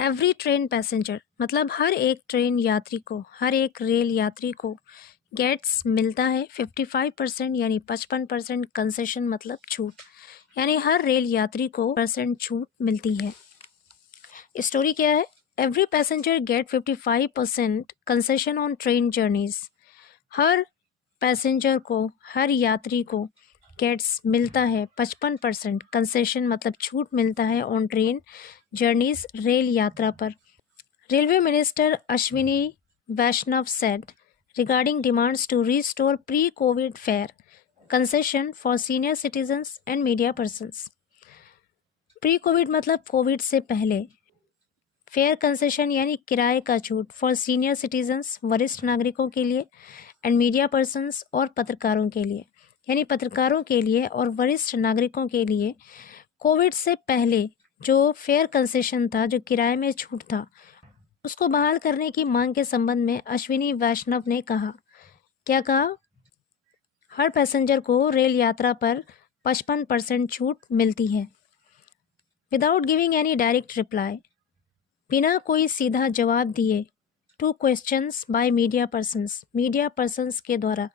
Every train passenger मतलब हर एक train यात्री को, हर एक रेल यात्री को गेट्स मिलता है 55% यानी 55% कंसेशन मतलब छूट, यानी हर रेल यात्री को परसेंट छूट मिलती है। स्टोरी क्या है? Every passenger get 55% concession on train journeys. हर पैसेंजर को, हर यात्री को गेट्स मिलता है 55% कंसेशन मतलब छूट मिलता है ऑन ट्रेन जर्नीज रेल यात्रा पर। Railway minister Ashwini Vaishnaw said regarding demands to restore pre covid fare concession for senior citizens and media persons. Pre covid मतलब कोविड से पहले, फेयर कंसेशन यानी किराए का छूट फॉर सीनियर सिटीजन्स वरिष्ठ नागरिकों के लिए, एंड मीडिया पर्सन्स और पत्रकारों के लिए, यानी पत्रकारों के लिए और वरिष्ठ नागरिकों के लिए कोविड से पहले जो फेयर कंसेशन था, जो किराए में छूट था, उसको बहाल करने की मांग के संबंध में अश्विनी वैष्णव ने कहा। क्या कहा? हर पैसेंजर को रेल यात्रा पर 55% छूट मिलती है। Without giving any direct reply, बिना कोई सीधा जवाब दिए, two questions by media persons के द्वारा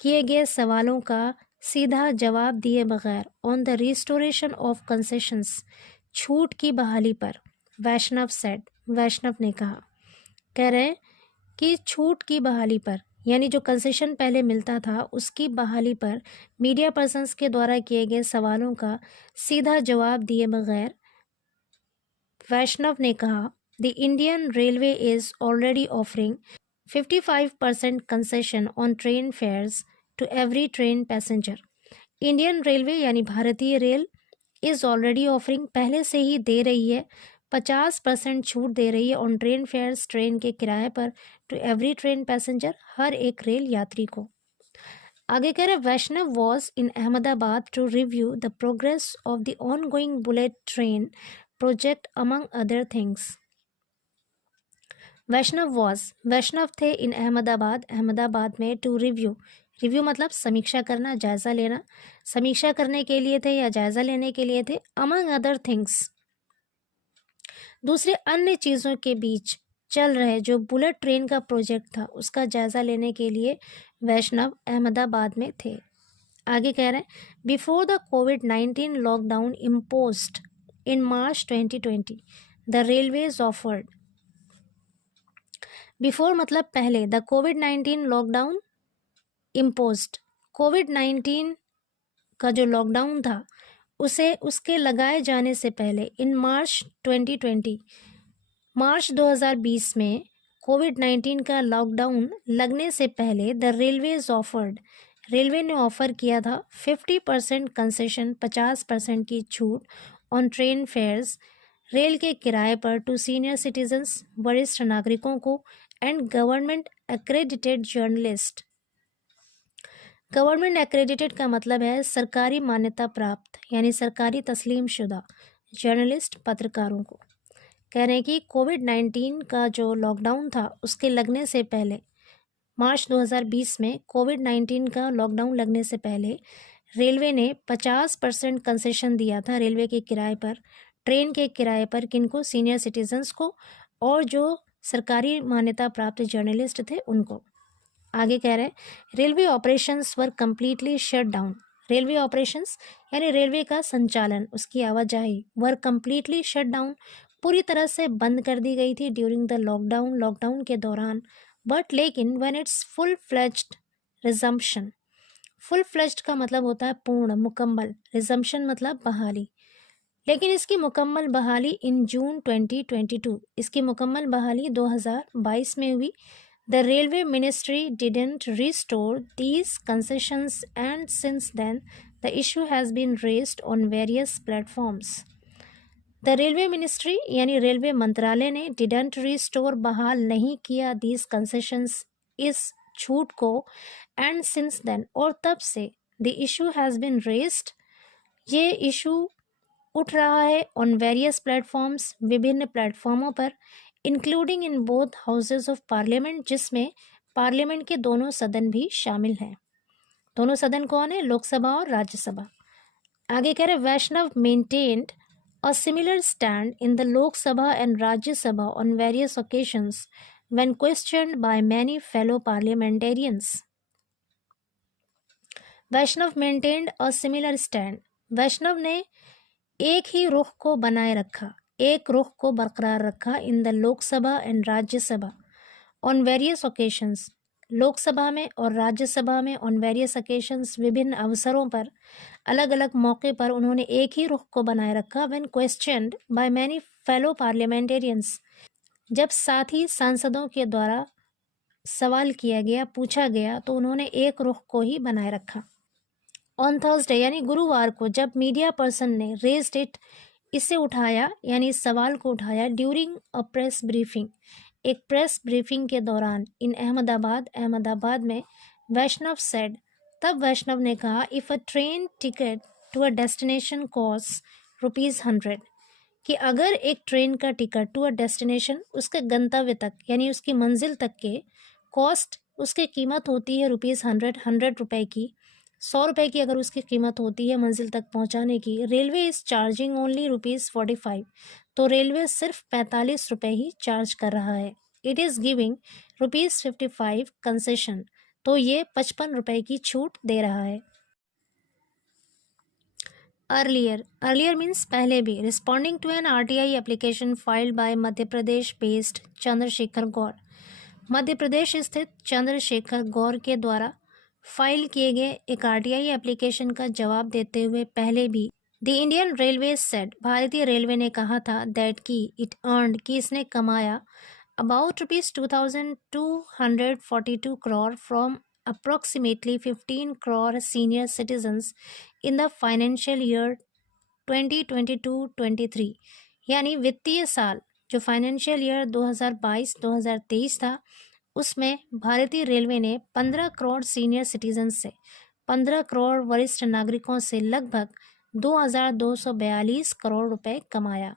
किए गए सवालों का सीधा जवाब दिए बगैर on the restoration of concessions, छूट की बहाली पर, वैष्णव ने कहा, कह रहे हैं कि छूट की बहाली पर यानी जो कंसेशन पहले मिलता था उसकी बहाली पर मीडिया पर्सन्स के द्वारा किए गए सवालों का सीधा जवाब दिए बगैर वैष्णव ने कहा, the Indian railway is already offering 55% concession on train fares to every train passenger. Indian railway यानी भारतीय रेल इज ऑलरेडी ऑफरिंग पहले से ही दे रही है 50% छूट दे रही है ऑन ट्रेन फेयर्स, ट्रेन के किराए पर, टू एवरी ट्रेन पैसेंजर, हर एक रेल यात्री को। आगे कह रहे Vaishnaw was in Ahmedabad to review the progress of the ongoing bullet train project among other things. Vaishnaw थे इन अहमदाबाद में टू रिव्यू मतलब समीक्षा करना, जायजा लेना, समीक्षा करने के लिए थे या जायजा लेने के लिए थे, अमंग अदर थिंग्स दूसरे अन्य चीज़ों के बीच चल रहे जो बुलेट ट्रेन का प्रोजेक्ट था उसका जायजा लेने के लिए वैष्णव अहमदाबाद में थे। आगे कह रहे हैं before the covid lockdown imposed in March 2020 the railways offered. Before मतलब पहले, द कोविड-19 लॉकडाउन इम्पोज्ड, कोविड-19 का जो लॉकडाउन था उसके लगाए जाने से पहले, इन मार्च 2020, मार्च 2020 में कोविड-19 का लॉकडाउन लगने से पहले द रेलवेज ऑफर्ड, रेलवे ने ऑफर किया था 50% कंसेशन, 50% की छूट ऑन ट्रेन फेयर्स, रेल के किराए पर, टू सीनियर सिटीजन्स, वरिष्ठ नागरिकों को, and government accredited journalist. Government accredited का मतलब है सरकारी मान्यता प्राप्त यानी सरकारी तस्लीम शुदा जर्नलिस्ट, पत्रकारों को। कह रहे हैं कि कोविड-19 का जो लॉकडाउन था उसके लगने से पहले, मार्च 2020 में कोविड-19 का लॉकडाउन लगने से पहले रेलवे ने 50% कंसेशन दिया था रेलवे के किराए पर, ट्रेन के किराए पर, किनको? सीनियर सिटीजन्स को और जो सरकारी मान्यता प्राप्त जर्नलिस्ट थे उनको। आगे कह रहे हैं railway operations were completely shut down. Railway operations यानी रेलवे का संचालन, उसकी आवाजाही, वर कम्प्लीटली शट डाउन, पूरी तरह से बंद कर दी गई थी ड्यूरिंग द लॉकडाउन के दौरान। बट लेकिन when it's full fledged resumption, full fledged का मतलब होता है पूर्ण, मुकम्मल, रिजम्पशन मतलब बहाली, लेकिन इसकी मुकम्मल बहाली इन जून 2022, इसकी मुकम्मल बहाली 2022 में हुई। The railway ministry didn't restore these concessions and since then the issue has been raised on various platforms. The railway ministry यानी रेलवे मंत्रालय ने didn't restore, बहाल नहीं किया, these concessions, इस छूट को, and since then, और तब से, the issue has been raised, ये इशू उठ रहा है ऑन वेरियस प्लेटफॉर्म्स, विभिन्न प्लेटफॉर्मों पर, including in both houses of parliament, जिसमें पार्लियामेंट के दोनों सदन भी शामिल हैं। दोनों सदन कौन है? लोकसभा और राज्यसभा। आगे कह रहे वैष्णव maintained a similar stand in the Lok Sabha and Rajya Sabha on various occasions when questioned by many fellow parliamentarians. Vaishnaw maintained a similar stand. Vaishnaw ने एक ही रुख को बनाए रखा, एक रुख को बरकरार रखा in the Lok Sabha and Rajya Sabha on various occasions, Lok Sabha में और राज्यसभा में ऑन वेरियस ओकेशंस, विभिन्न अवसरों पर, अलग अलग मौके पर उन्होंने एक ही रुख को बनाए रखा when questioned by many fellow parliamentarians, जब साथी सांसदों के द्वारा सवाल किया गया, पूछा गया, तो उन्होंने एक रुख को ही बनाए रखा। ऑन थर्सडे यानी गुरुवार को जब मीडिया पर्सन ने रेज्ड इट, इसे उठाया यानी इस सवाल को उठाया ड्यूरिंग अ प्रेस ब्रीफिंग, एक प्रेस ब्रीफिंग के दौरान इन अहमदाबाद में, वैष्णव सेड, तब वैष्णव ने कहा if a train ticket to a destination cost ₹100, कि अगर एक ट्रेन का टिकट टू अ डेस्टिनेशन, उसके गंतव्य तक यानी उसकी मंजिल तक के, कॉस्ट उसकी कीमत होती है ₹100 की, 100 रुपये की अगर उसकी कीमत होती है मंजिल तक पहुंचाने की, रेलवे इज़ चार्जिंग ओनली ₹45, तो रेलवे सिर्फ 45 रुपये ही चार्ज कर रहा है। इट इज़ गिविंग ₹55 कंसेशन, तो ये 55 रुपये की छूट दे रहा है। अर्लियर मीन्स पहले भी, responding to an RTI application filed by Madhya Pradesh based Chandrashekhar Gaur, Madhya Pradesh स्थित चंद्रशेखर गौर के द्वारा फाइल किए गए एक RTI एप्लीकेशन का जवाब देते हुए पहले भी द इंडियन रेलवे सेड, भारतीय रेलवे ने कहा था दैट की इट अर्नड, कि इसने कमाया about ₹2,242 crore from approximately 15 crore senior citizens in the financial year 2022-23, यानी वित्तीय साल जो फाइनेंशियल ईयर 2022-2023 था, उसमें भारतीय रेलवे ने 15 करोड़ सीनियर सिटीजन से, 15 करोड़ वरिष्ठ नागरिकों से लगभग 2,242 करोड़ रुपए कमाया।